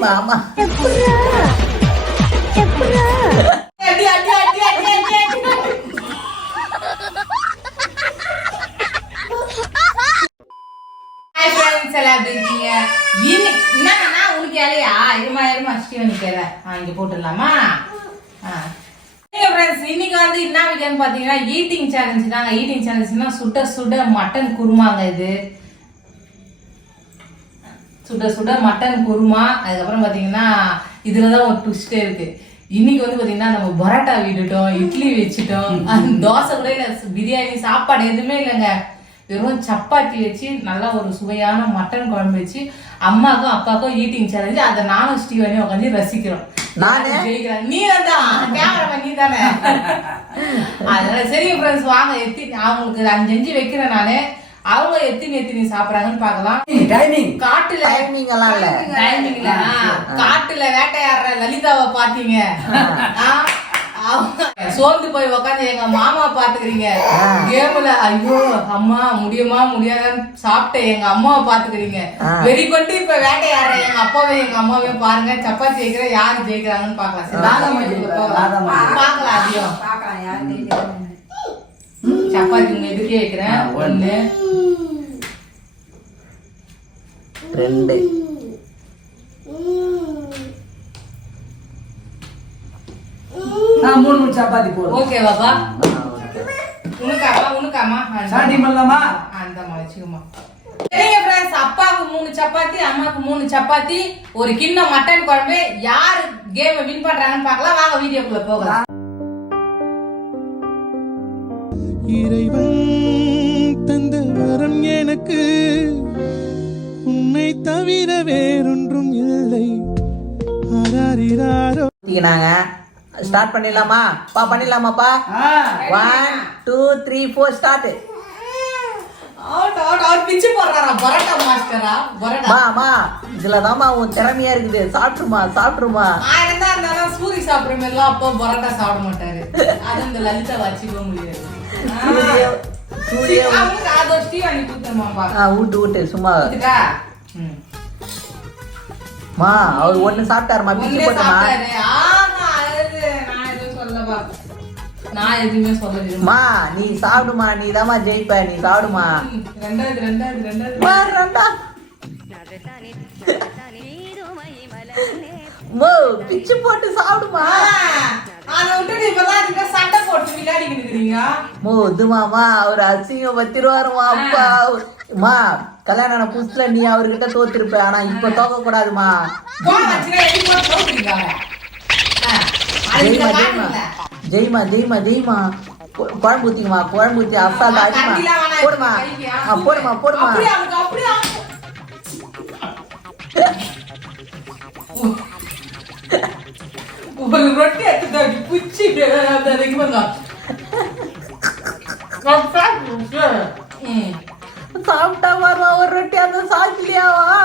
மாமா. போட்டுடலாமா? இன்னைக்கு வந்து என்ன வீடியோன்னு பார்த்தீங்கன்னா ஈட்டிங் சேலஞ்ச் தாங்க. ஈட்டிங் சேலஞ்ச்னா சுட சுட மட்டன் குருமாங்க இது. சுட சுட மட்டன் குருமா அதுக்கப்புறம் பார்த்தீங்கன்னா இதில் தான் ஒரு ட்விஸ்டே இருக்கு. இன்னைக்கு வந்து பார்த்தீங்கன்னா நம்ம பரோட்டா விட்டுட்டோம் இட்லி வச்சுட்டோம். தோசை கூட இல்லை பிரியாணி சாப்பாடு எதுவுமே இல்லைங்க. வெறும் சப்பாத்தி வச்சு நல்லா ஒரு சுவையான மட்டன் குழம்பு வச்சு அம்மாக்கும் அப்பாவுக்கும் ஈட்டிங் சேலஞ்சு அதை நானும் ஸ்டீவனையும் உட்காந்து ரசிக்கிறோம். நீ தான் கேமராமேன் நீ தானே அதனால சரி ஃப்ரெண்ட்ஸ் வாங்க எத்தி அவங்களுக்கு அஞ்சு அஞ்சு வைக்கிறேன் நானு. அவங்க எத்தினி எத்தினி சாப்பிடுறாங்கன்னு பார்க்கலாம். டைமிங் காட்டுல டைமிங் எல்லாம் இல்ல. டைமிங்ல காட்டுல வேட்டையாடுற லலிதாவை பாத்தீங்க சோர்ந்து போய் உக்காந்து எங்க மாமா பாத்துக்கிறீங்க. கேம்ல ஐயோ அம்மா முடியுமா முடியாதான்னு சாப்பிட்ட எங்க அம்மாவை பாத்துக்கிறீங்க. வெறி கொண்டு இப்ப வேட்டையாடுற எங்க அப்பாவையும் எங்க அம்மாவையும் பாருங்க. சப்பாத்தி வைக்கிற யாரு ஜெயிக்கிறாங்கன்னு பாக்கலாம் ஜெயிக்கிறா, பார்க்கலாம் அதையும் பார்க்கலாம் யார் ஜெயிக்கிறாங்கன்னு. சப்பாத்தி உங்க எதுக்கே வைக்கிறேன். ஒண்ணு ரெண்டு. நான் மூணு மூணு சப்பாத்தி போடுறேன் ஓகே பாப்பா. உனக்காமா உனக்காமா சாண்டி பண்ணலாமா? அந்த மலைச்சுக்குமா சரிங்க ஃப்ரெண்ட்ஸ் அப்பாவுக்கு மூணு சப்பாத்தி அம்மாவுக்கு மூணு சப்பாத்தி ஒரு கிண்ணம் மட்டன் குழம்பு. யார் கேம் வின் பண்றாங்கன்னு பார்க்கலாம். வாங்க வீடியோக்குள்ள போகலாம். இறைவன் தந்த வரம் எனக்கு. உன்னை தவிர வேறொன்றும் இல்லை. ஸ்டார்ட் பண்ணிடலாமா? பா பண்ணிடலாமாப்பா? One two three four start இதுலதாம்மா உன் திறமையா இருக்குது. சாப்பிட்டுருமா சாப்பிட்டுருமா ஆயிரம் தான் இருந்தாலும் சூரி சாப்பிடுற மாதிரிலாம் அப்போ பரோட்டா சாப்பிட மாட்டாரு. அது இந்த லலிதா வச்சுக்க முடியாது. ஊட்டு ஊட்டு சும்மா. ம் அவர் ஒண்ணு சாப்பிட்டாருமா பிச்சு போட்டமா? நான் எதுவும் நீ சாப்பிடுமா நீ தாம்மா ஜெயிப்ப நீ சாப்பிடுமா. ரெண்டாவது, ரெண்டாவது, ரெண்டாவது. பிச்சு போட்டு சாப்பிடுமா? அதை விட்டுட்டு இப்பதான் நீங்க சண்டை போட்டு விளையாடிக்கிட்டு இருக்கிறீங்க. மோ இதுமாமா அவர் அசிங்கம் பத்திருவாருமா அப்பா. மா கல்யாணம் ஆன புதுசுல நீ அவர்கிட்ட தோத்திருப்ப ஆனா இப்ப தோக்க கூடாதுமா ஜெய்மா ஜெய்மா. ஜெய்மா குழம்பு ஊத்திங்கம்மா குழம்பு ஊத்தி அசால்ட் வேணாம், போடுமா. போடுமா போடுமா. சாப்பிட்டா வருவா ஒரு ரொட்டி அந்த சாப்பிடலையாவா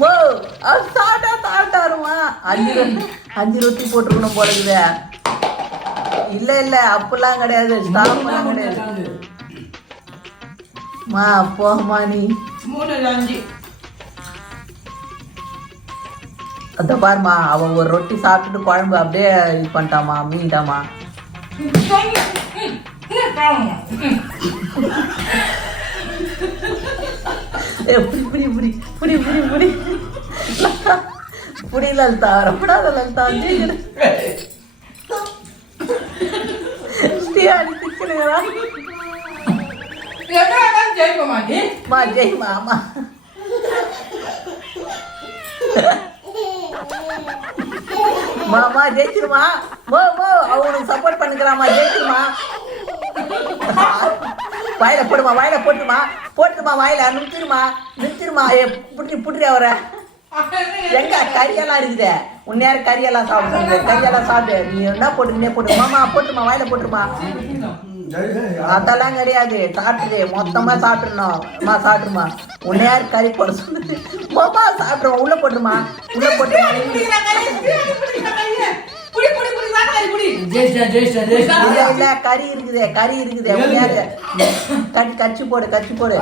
ஓ அவர் சாப்பிட்டா சாப்பிட்டாருமா அஞ்சு ரொட்டி அஞ்சு ரொட்டி போட்டுருக்கணும் போல இருக்குதே இல்ல இல்ல அப்படிலாம் கிடையாது எல்லாம் கிடையாது மா போமா நீ மூணு அஞ்சு அத பாருமா அவ ஒரு ரொட்டி சாப்பிட்டுட்டு குழம்பு அப்படியே இது பண்ணிட்டாமா மீண்டாமா புடி புடி புடி புடி புடி புடி. லலிதா வரப்படாத லலிதா ஸ்ரீயாடி திக்கிறா எவ்வளவுதான் மாமா ஜெயிச்சிருமா. மோ மோ அவனுக்கு சப்போர்ட் பண்ணுக்கிறாமா ஜெயிச்சிருமா. வாயில போடுமா வாயில போட்டுமா போட்டுமா வாயில நிறுத்திருமா நிறுத்திருமா ஏ புட்டி புட்டி அவரை. எங்க கறியெல்லாம் உன் நேரம் கறியெல்லாம் சாப்பிடுங்க கறியெல்லாம் சாப்பிடு. நீ என்ன போட்டுக்கினே போட்டு மாமா போட்டுமா வாயில போட்டுருமா. அதெல்லாம் கிடையாது. சாப்பிட்டுது. மொத்தமா சாப்பிடணும். சாப்பிடுமா? உன்னையார் கறி போட சொன்னது? சாப்பிடுவோம் உள்ள போட்டுமா? உள்ள போட்டு கறி. இருக்குது. கறி இருக்குது. கட்டி கச்சி போடு கச்சி போடு.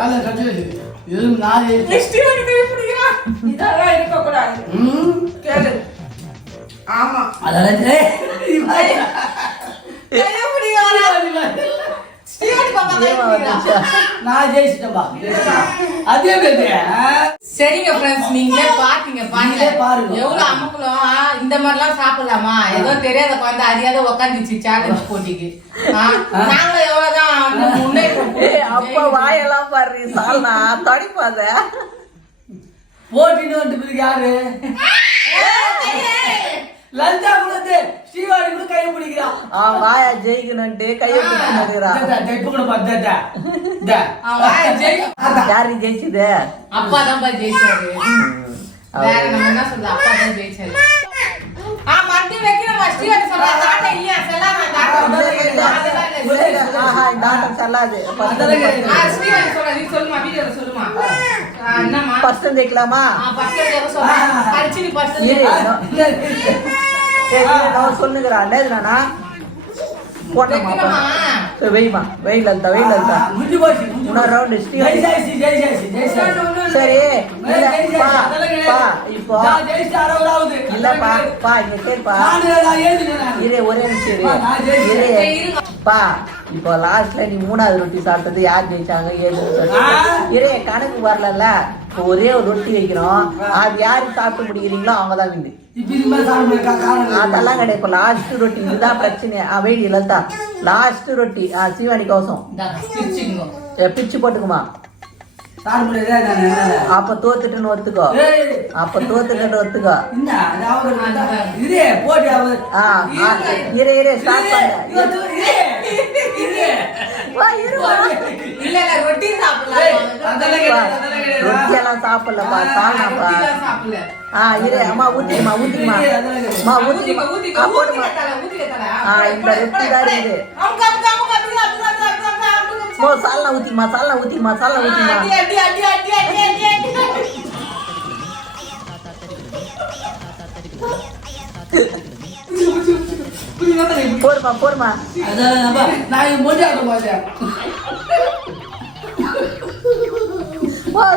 ஆமா. அதெல்லாம் நான் ஜெயிச்சிட்டேன்பா. ஜெயிச்சிட்டேன். அதே சரிங்க ஃப்ரெண்ட்ஸ் நீங்களே பாத்தீங்க பாருங்க. பாருங்க. எவ்வளவு அமுக்கலம் ஆ, இந்த மாதிரிலாம் சாப்பிடலாமா? ஏதோ தெரியாத குழந்தை அறியாத உக்காந்துச்சு சேலஞ்ச் போட்டிக்கு. நாங்க எவ்வளவுதான் முன்னேற்றம் அப்பா வாயெல்லாம் பாரு சால்னா தடிப்பாத போட்டின்னு வந்து பிறகு யாரு லஞ்சா கொடுத்து ஸ்ரீவாடி கூட கைய அவன் சொல்லுகிறான். என்னதுனா போட்டோமா வெய்மா வெயில் அந்த வெயில் அந்த உணர்வு சரி. இல்லப்பா பா இப்போ இல்லப்பா பா இங்க கேப்பா இரு ஒரே நிமிஷம் இரு. இப்போ லாஸ்ட்ல நீ மூணாவது ரொட்டி சாப்பிட்டது யார் ஜெயிச்சாங்க? ஏதுன்னு சொல்லி கணக்கு வரலல்ல. ஒரே ஒரு ரொட்டி வைக்கிறோம். அது யாரு சாப்பிட்டு முடிக்கிறீங்களோ அவங்க தான் வின்னு அதெல்லாம் கிடையாது. இப்போ லாஸ்ட் ரொட்டி இதுதான் பிரச்சனை. அவைடி இல்லத்தா லாஸ்ட் ரொட்டி சிவானி கோசம் பிச்சு போட்டுக்குமா? அப்ப தோத்துட்டுன்னு ஒத்துக்கோ அப்ப தோத்துட்டு ஒத்துக்கோ இரு இரு ஸ்டார்ட் ரொட்டியெல்லாம் சாப்பிடலப்பா ஆ இரு அம்மா ஊத்திக்கமா ஊத்திக்கமா அம்மா ஊத்திக்கமா ஆ இந்த ஓ சால்னா ஊத்திமா சால்னா ஊத்திமா சால்னா ஊத்திமா போடுமா போடுமா?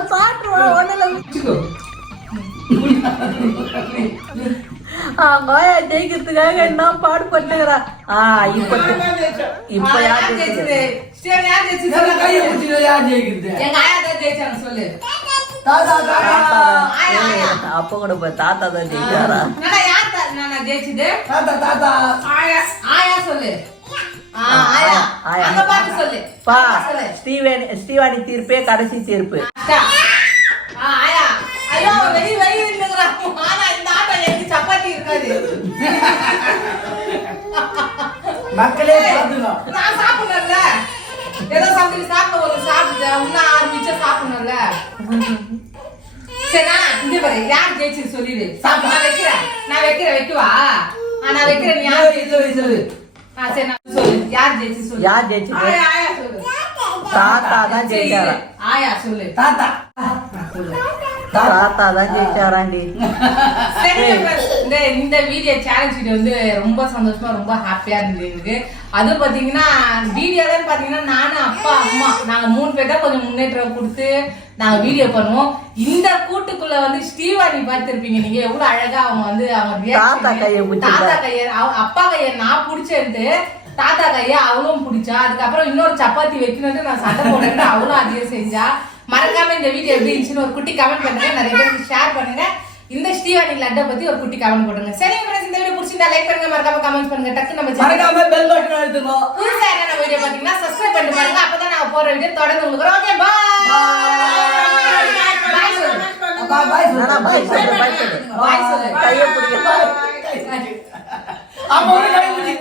சாப்பிடுவோம் ஒன்னும் காயா ஜெயிக்கிறதுக்காக என்ன பாடுபட்டுக்கிறா ஆ இப்ப இப்ப யார் ஜெயிச்சது? சரி யார் ஜெயிச்சது எங்க ஆயா தான் ஜெயிச்சாங்க சொல்லு. கூட தாத்தா தான் ஜெயிச்சாரா நானா யார் நானா ஜெயிச்சது? தீர்ப்பே கடைசி தீர்ப்பு. ஐயோ வெளியே மக்களே. நான் சாப்பிடணும்ல. ஏதோ சமையல் சாப்பிட ஒரு சாப்பிட்டு இன்னும் ஆறு மிச்சம் சாப்பிடணும்ல சரிண்ணா இங்க பாரு யார் ஜெயிச்சு சொல்லிடு. சாப்பிடு நான் வைக்கிறேன். நான் வைக்கிறேன் வைக்கவா? நான் வைக்கிறேன் நீ யார் ஜெயிச்சு சொல்லு, சொல்லு. ஆ சரி நான் சொல்லு. யார் ஜெயிச்சு சொல்லு. யார் ஜெயிச்சது? ஆயா ஆயா சொல்லு. தாத்தா தான் சரி, ஜெயிச்சாரா. ஆயா சொல்லு. தாத்தா. தாத்தா தான் ஜெயிச்சாராண்டி. இந்த இந்த வீடியோ சேலஞ்ச் வீடியோ வந்து ரொம்ப சந்தோஷமா ரொம்ப ஹாப்பியா இருந்தது எனக்கு அது பாத்தீங்கன்னா வீடியோலன்னு பாத்தீங்கன்னா நானும் அப்பா அம்மா நாங்க மூணு பேர் தான் கொஞ்சம் முன்னேற்றம் கொடுத்து நாங்க வீடியோ பண்ணுவோம் இந்த கூட்டுக்குள்ள வந்து ஸ்ரீவாணி பார்த்திருப்பீங்க நீங்க எவ்வளவு அழகா அவங்க வந்து அவங்க. தாத்தா கையை பிடிச்சிருந்தா. தாத்தா கைய அப்பா கைய நான் பிடிச்சேன்ட்டு தாத்தா கைய அவளும் பிடிச்சா அதுக்கப்புறம் இன்னொரு சப்பாத்தி வைக்கணும்னு நான் சண்டை போட்டேன் அவளும் அதையும் செஞ்சா மறக்காம இந்த வீடியோ எப்படி இருந்துச்சுன்னு ஒரு குட்டி கமெண்ட் பண்ணுங்க நிறைய பேருக்கு ஷேர் பண்ணுங்க இந்த ஸ்ரீவாணி லட்டை பத்தி ஒரு குட்டி கமெண்ட் போடுங்க சரிங்க friends, இந்த வீடியோ பிடிச்சிருந்தா லைக் பண்ணுங்க மறக்காம கமெண்ட் பண்ணுங்க டக்கு நம்ம மறக்காம bell button அழுத்துங்க. புதுசா என்ன வீடியோ பாத்தீங்கன்னா சப்ஸ்கிரைப் பண்ணிட்டு பாருங்க அப்பதான் நான் போற வீடியோ தொடர்ந்து உங்களுக்கு ஓகே பாய் பாய் சொல்லு அப்பா, பாய் சொல்லு பாய் சொல்லு பாய் சொல்லு கையை பிடிக்க அப்பா, கை பிடிச்சு.